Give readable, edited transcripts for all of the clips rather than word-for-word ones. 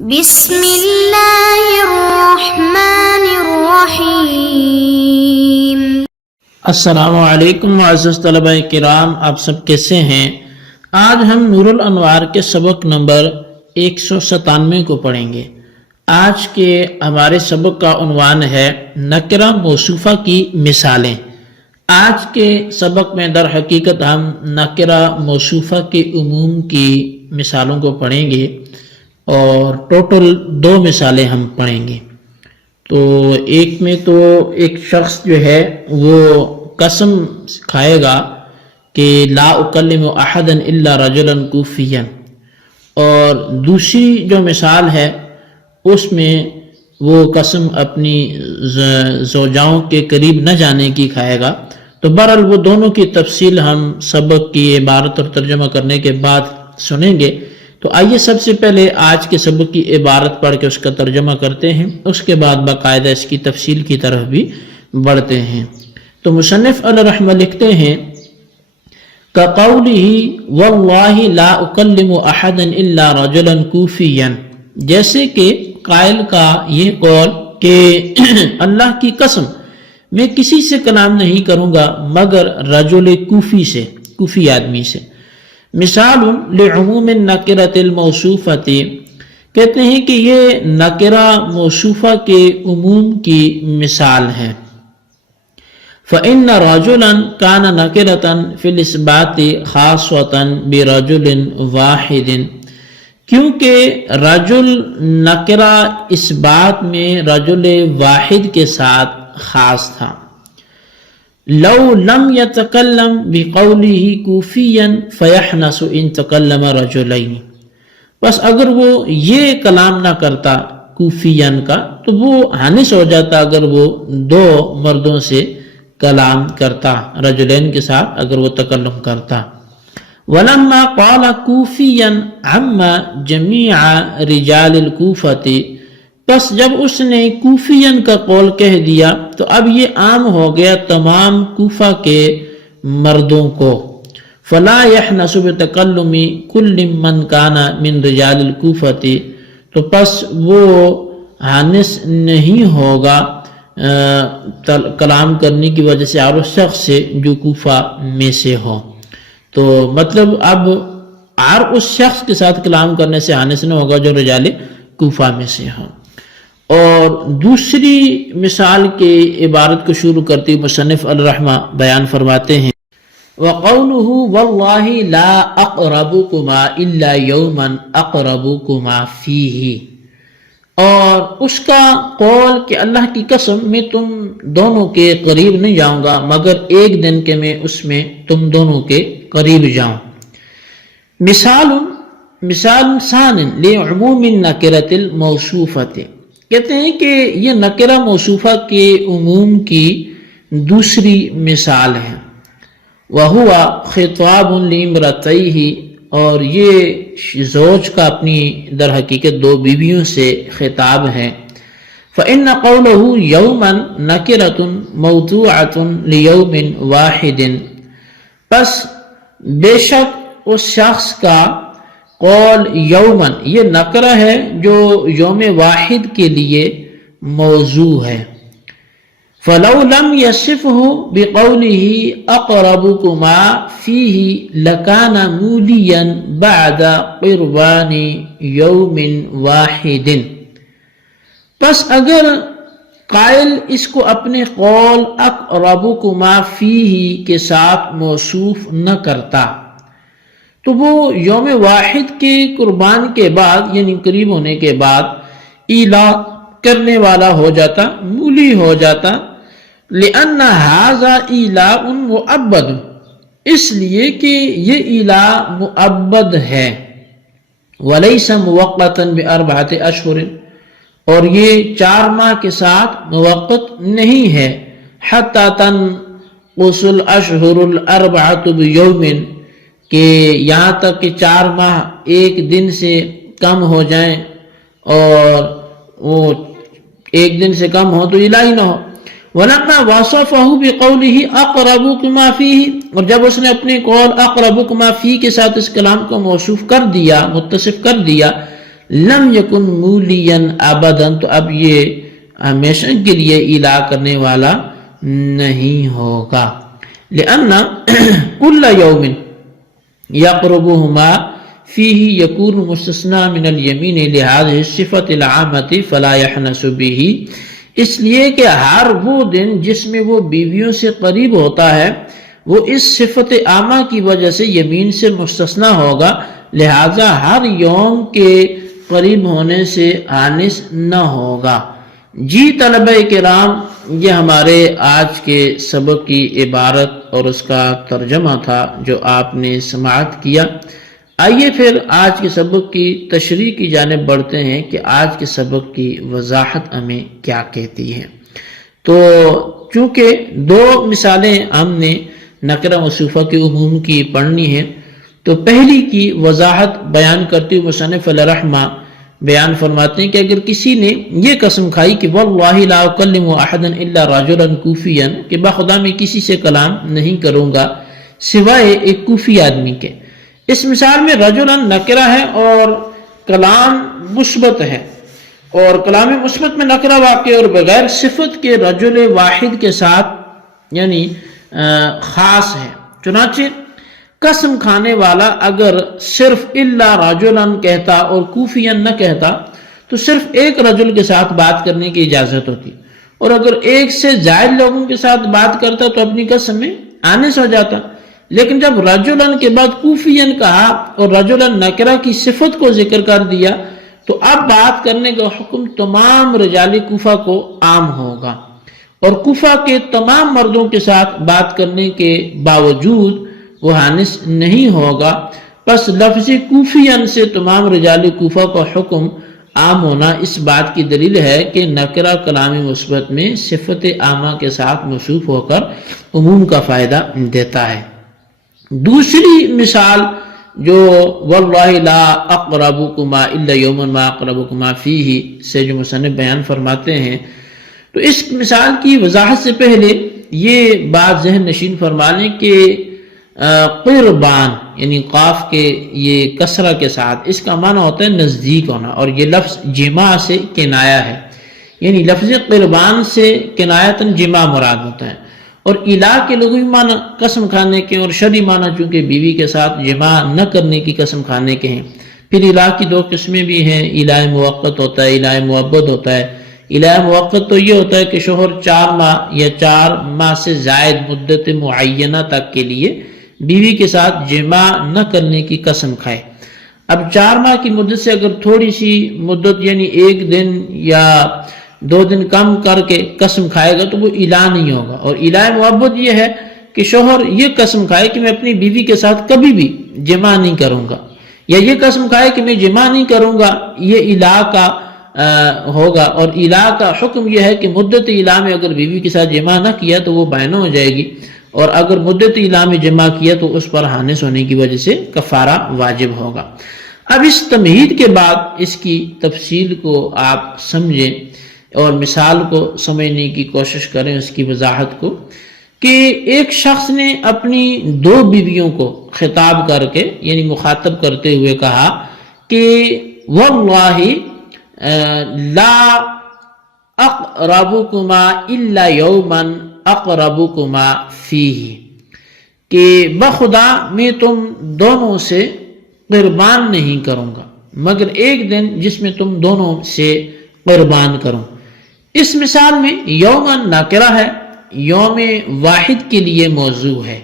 بسم اللہ الرحمن الرحیم۔ السلام علیکم معزز طلبہ کرام، آپ سب کیسے ہیں؟ آج ہم نور الانوار کے سبق نمبر 197 کو پڑھیں گے۔ آج کے ہمارے سبق کا عنوان ہے نکرہ موصوفہ کی مثالیں۔ آج کے سبق میں در حقیقت ہم نکرہ موصوفہ کے عموم کی مثالوں کو پڑھیں گے اور ٹوٹل 2 مثالیں ہم پڑھیں گے۔ تو ایک میں تو ایک شخص جو ہے وہ قسم کھائے گا کہ لا اکلم احدا الا رجلا کوفیا، اور دوسری جو مثال ہے اس میں وہ قسم اپنی زوجاؤں کے قریب نہ جانے کی کھائے گا۔ تو بہرحال وہ دونوں کی تفصیل ہم سبق کی عبارت اور ترجمہ کرنے کے بعد سنیں گے۔ تو آئیے سب سے پہلے آج کے سبق کی عبارت پڑھ کے اس کا ترجمہ کرتے ہیں، اس کے بعد باقاعدہ اس کی تفصیل کی طرف بھی بڑھتے ہیں۔ تو مصنف علیہ رحمہ لکھتے ہیں كَقَوْلِهِ وَاللَّهِ لَا أُكَلِّمُ أَحَدًا إِلَّا رَجُلًا كُوفِيًّا، جیسے کہ قائل کا یہ قول کہ اللہ کی قسم میں کسی سے کلام نہیں کروں گا مگر رجل کوفی سے، کوفی آدمی سے۔ مثال لعموم النکرۃ الموصوفۃ، کہتے ہیں کہ یہ نکرہ موصوفہ کے عموم کی مثال ہے۔ فإن رجلا كان نکرۃ فی الإثبات خاصۃ برجل واحد، کیونکہ رجل نکرہ اس بات میں رجل واحد کے ساتھ خاص تھا۔ لو لم يتکلم بقوله کوفیا فیحنس ان تکلم رجلین، بس اگر وہ یہ کلام نہ کرتا کوفیان کا تو وہ حانس ہو جاتا اگر وہ 2 مردوں سے کلام کرتا، رجلین کے ساتھ اگر وہ تکلم کرتا۔ ولما قال کوفیا عم جمیع رجال الکوفۃ، پس جب اس نے کوفین کا قول کہہ دیا تو اب یہ عام ہو گیا تمام کوفہ کے مردوں کو۔ فلا يحنس بتکلم کل من کان من رجال الکوفۃ، تو پس وہ حانس نہیں ہوگا کلام کرنے کی وجہ سے اور اس شخص سے جو کوفہ میں سے ہو۔ تو مطلب اب اور اس شخص کے ساتھ کلام کرنے سے حانس نہ ہوگا جو رجال کوفہ میں سے ہو۔ اور دوسری مثال کے عبارت کو شروع کرتی مصنف الرحمہ بیان فرماتے ہیں وَقَوْلُهُ وَاللَّهِ لَا أَقْرَبُكُمَا إِلَّا يَوْمًا أَقْرَبُكُمَا فِيهِ، اور اس کا قول کہ اللہ کی قسم میں تم دونوں کے قریب نہیں جاؤں گا مگر ایک دن کے میں اس میں تم دونوں کے قریب جاؤں۔ مثال ثان لعموم النکرۃ الموصوفۃ، کہتے ہیں کہ یہ نکرہ موصوفہ کے عموم کی دوسری مثال ہے۔ وَهُوَ خِطَابٌ لِامْرَأَتَيْهِ، اور یہ زوج کا اپنی در حقیقت 2 بیویوں سے خطاب ہے۔ فَإِنَّ قَوْلَهُ يَوْمًا نَكِرَةٌ مَوْضُوعَةٌ لِيَوْمٍ وَاحِدٍ، پس بے شک اس شخص کا قول یومن یہ نکرہ ہے جو یوم واحد کے لیے موضوع ہے۔ فلو لم يصفه بقوله اقربكما فيه لكان موليا بعد قربان يوم واحد، پس اگر قائل اس کو اپنے قول اقربكما فيه کے ساتھ موصوف نہ کرتا تو وہ یوم واحد کے قربان کے بعد یعنی قریب ہونے کے بعد ایلا کرنے والا ہو جاتا، مولی ہو جاتا۔ لأن هذا ایلاء مؤبد، اس لیے کہ یہ ایلا مؤبد ہے۔ ولیس موقتا باربعۃ اشہر، اور یہ 4 ماہ کے ساتھ موقت نہیں ہے۔ حتی تنقص الاشہر الاربعۃ بیوم، کہ یہاں تک کہ 4 ماہ 1 دن سے کم ہو جائیں، اور وہ 1 دن سے کم ہو تو الہی نہ ہو۔ وَلَمَّا وَصَفَهُ بِقَوْلِهِ أَقْرَبُكُمَا فِيهِ، اور جب اس نے اپنے قول اقربکما فی کے ساتھ اس کلام کو موصوف کر دیا، متصف کر دیا، لم یکن مولین ابداً، تو اب یہ ہمیشہ کے لیے الا کرنے والا نہیں ہوگا. لأن کل یوم یقربہما فیہ یکون مستثنى من الیمین لہذه الصفة العامة فلا یحنس به، اس لیے کہ ہر وہ دن جس میں وہ بیویوں سے قریب ہوتا ہے وہ اس صفت عامہ کی وجہ سے یمین سے مستثنی ہوگا، لہذا ہر یوم کے قریب ہونے سے آنس نہ ہوگا. جی طلبہ کرام، یہ ہمارے آج کے سبق کی عبارت اور اس کا ترجمہ تھا جو آپ نے سماعت کیا. آئیے پھر آج کے سبق کی تشریح کی جانب بڑھتے ہیں کہ آج کے سبق کی وضاحت ہمیں کیا کہتی ہے. تو چونکہ دو مثالیں ہم نے نکرہ موصوفہ کے عموم کی پڑھنی ہے، تو پہلی کی وضاحت بیان کرتے ہوئے مصنف علیہ رحمہ بیان فرماتے ہیں کہ اگر کسی نے یہ قسم کھائی کہ واللہ لا اکلم احدا الا رجلا کوفیا، کہ بخدا میں کسی سے کلام نہیں کروں گا سوائے ایک کوفی آدمی کے. اس مثال میں رجلا نکرہ ہے اور کلام مثبت ہے، اور کلام مثبت میں نکرہ واقع اور بغیر صفت کے رجل واحد کے ساتھ یعنی خاص ہے. چنانچہ قسم کھانے والا اگر صرف الا رجلا کہتا اور کوفیا نہ کہتا تو صرف ایک رجل کے ساتھ بات کرنے کی اجازت ہوتی، اور اگر ایک سے زائد لوگوں کے ساتھ بات کرتا تو اپنی قسم میں آنس ہو جاتا. لیکن جب رجلا کے بعد کوفیا کہا اور رجلا نکرہ کی صفت کو ذکر کر دیا تو اب بات کرنے کا حکم تمام رجال کوفہ کو عام ہوگا، اور کوفہ کے تمام مردوں کے ساتھ بات کرنے کے باوجود وہ آنس نہیں ہوگا. پس لفظ کوفین سے تمام رجال کوفہ کا حکم عام ہونا اس بات کی دلیل ہے کہ نکرہ کلام مثبت میں صفت عامہ کے ساتھ موصوف ہو کر عموم کا فائدہ دیتا ہے. دوسری مثال جو واللہ لا اقربکما الا یوما ما اقربکما فیہ سے جو مصنف بیان فرماتے ہیں، تو اس مثال کی وضاحت سے پہلے یہ بات ذہن نشین فرما لیں کہ قربان یعنی قاف کے یہ کسرہ کے ساتھ اس کا معنی ہوتا ہے نزدیک ہونا، اور یہ لفظ جماع سے کنایہ ہے، یعنی لفظ قربان سے کنایتاً جماع مراد ہوتا ہے. اور الہ کے لغوی معنی قسم کھانے کے اور شرعی معنی چونکہ بیوی کے ساتھ جماع نہ کرنے کی قسم کھانے کے ہیں. پھر الہ کی دو قسمیں بھی ہیں، الہ موقت ہوتا ہے، الہ معبد ہوتا ہے. الہ موقت تو یہ ہوتا ہے کہ شوہر 4 ماہ یا 4 ماہ سے زائد مدت معینہ تک کے لیے بیوی کے ساتھ جماع نہ کرنے کی قسم کھائے. اب 4 ماہ کی مدت سے اگر تھوڑی سی مدت یعنی 1 دن یا 2 دن کم کر کے قسم کھائے گا تو وہ الہ نہیں ہوگا. اور الہ معبد یہ ہے کہ شوہر یہ قسم کھائے کہ میں اپنی بیوی کے ساتھ کبھی بھی جماع نہیں کروں گا، یا یہ قسم کھائے کہ میں جماع نہیں کروں گا، یہ الہ کا ہوگا. اور الہ کا حکم یہ ہے کہ مدت الہ میں اگر بیوی کے ساتھ جماع نہ کیا تو وہ بائنہ ہو جائے گی، اور اگر مدت الہ میں جمع کیا تو اس پر حانس ہونے کی وجہ سے کفارہ واجب ہوگا. اب اس تمہید کے بعد اس کی تفصیل کو آپ سمجھیں اور مثال کو سمجھنے کی کوشش کریں، اس کی وضاحت کو، کہ ایک شخص نے اپنی 2 بیویوں کو خطاب کر کے یعنی مخاطب کرتے ہوئے کہا کہ واللہ لا اقربکما الا یوما اقربکما فیہ، کہ بخدا میں تم دونوں سے قربان نہیں کروں گا مگر ایک دن جس میں تم دونوں سے قربان کروں. اس مثال میں یوم ناکرہ ہے، یوم واحد کے لیے موضوع ہے.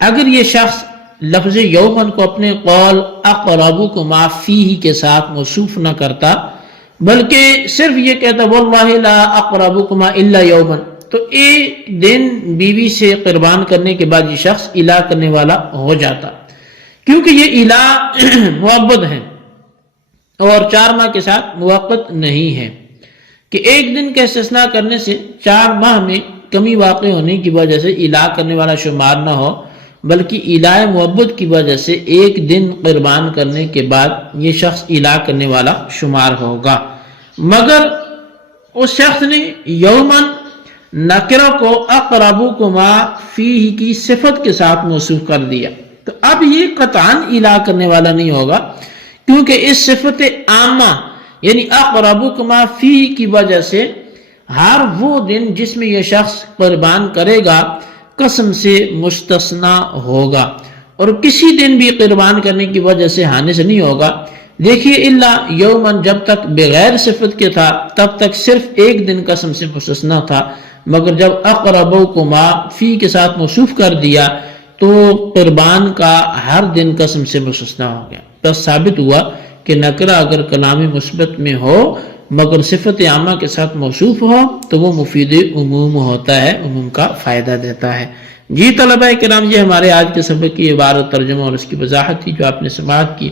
اگر یہ شخص لفظ یومن کو اپنے قول اقربکما فیہ کے ساتھ موصوف نہ کرتا بلکہ صرف یہ کہتا واللہ لا اقربکما الا یومن، تو ایک دن بیوی سے قربان کرنے کے بعد یہ شخص الہ کرنے والا ہو جاتا، کیونکہ یہ الہ معبد ہے اور 4 ماہ کے ساتھ موقت نہیں ہے کہ ایک دن کا استثناء کرنے سے 4 ماہ میں کمی واقع ہونے کی وجہ سے الہ کرنے والا شمار نہ ہو، بلکہ الہ معبد کی وجہ سے ایک دن قربان کرنے کے بعد یہ شخص الہ کرنے والا شمار ہوگا. مگر اس شخص نے یومن نکرہ کو اقربکما فیہ کی صفت کے ساتھ موصوف کر دیا، تو اب یہ قطعاً الہ کرنے والا نہیں ہوگا، کیونکہ اس صفت عامہ یعنی اقربکما فی کی وجہ سے ہر وہ دن جس میں یہ شخص قربان کرے گا قسم سے مستثنا ہوگا، اور کسی دن بھی قربان کرنے کی وجہ سے حانث نہیں ہوگا۔ دیکھیے الا یومن جب تک بغیر صفت کے تھا تب تک صرف ایک دن قسم سے مستثنا تھا، مگر جب اقربکما فی کے ساتھ موصوف کر دیا تو قربان کا ہر دن قسم سے مستثنا ہو گیا۔ بس ثابت ہوا کہ نکرہ اگر کلام مثبت میں ہو مگر صفت عامہ کے ساتھ موصوف ہو تو وہ مفید عموم ہوتا ہے، عموم کا فائدہ دیتا ہے۔ جی طلبہ کرام، یہ ہمارے آج کے سبق کی عبارت ترجمہ اور اس کی وضاحت تھی جو آپ نے سماعت کی۔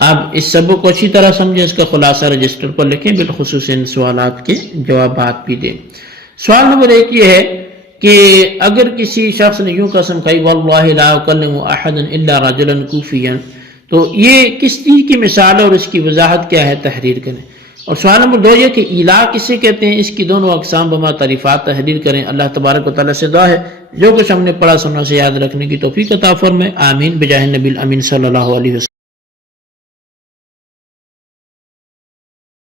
آپ اس سبق کو اچھی طرح سمجھیں، اس کا خلاصہ رجسٹر پر لکھیں، بالخصوص ان سوالات کے جوابات بھی دیں۔ سوال نمبر 1 یہ ہے کہ اگر کسی شخص نے یوں قسم کھائی واللہ لا اکلم احدا الا رجلا کوفیا، تو یہ کس چیز کی مثال ہے اور اس کی وضاحت کیا ہے، تحریر کریں۔ اور سوال نمبر 2 یہ کہ ایلا کسے کہتے ہیں، اس کی دونوں اقسام بما تعریفات تحریر کریں۔ اللہ تبارک و تعالیٰ سے دعا ہے جو کچھ ہم نے پڑھا سنا سے یاد رکھنے کی توفیق عطا فرمائے، آمین بجاہ نبی الامین صلی اللہ علیہ وسلم۔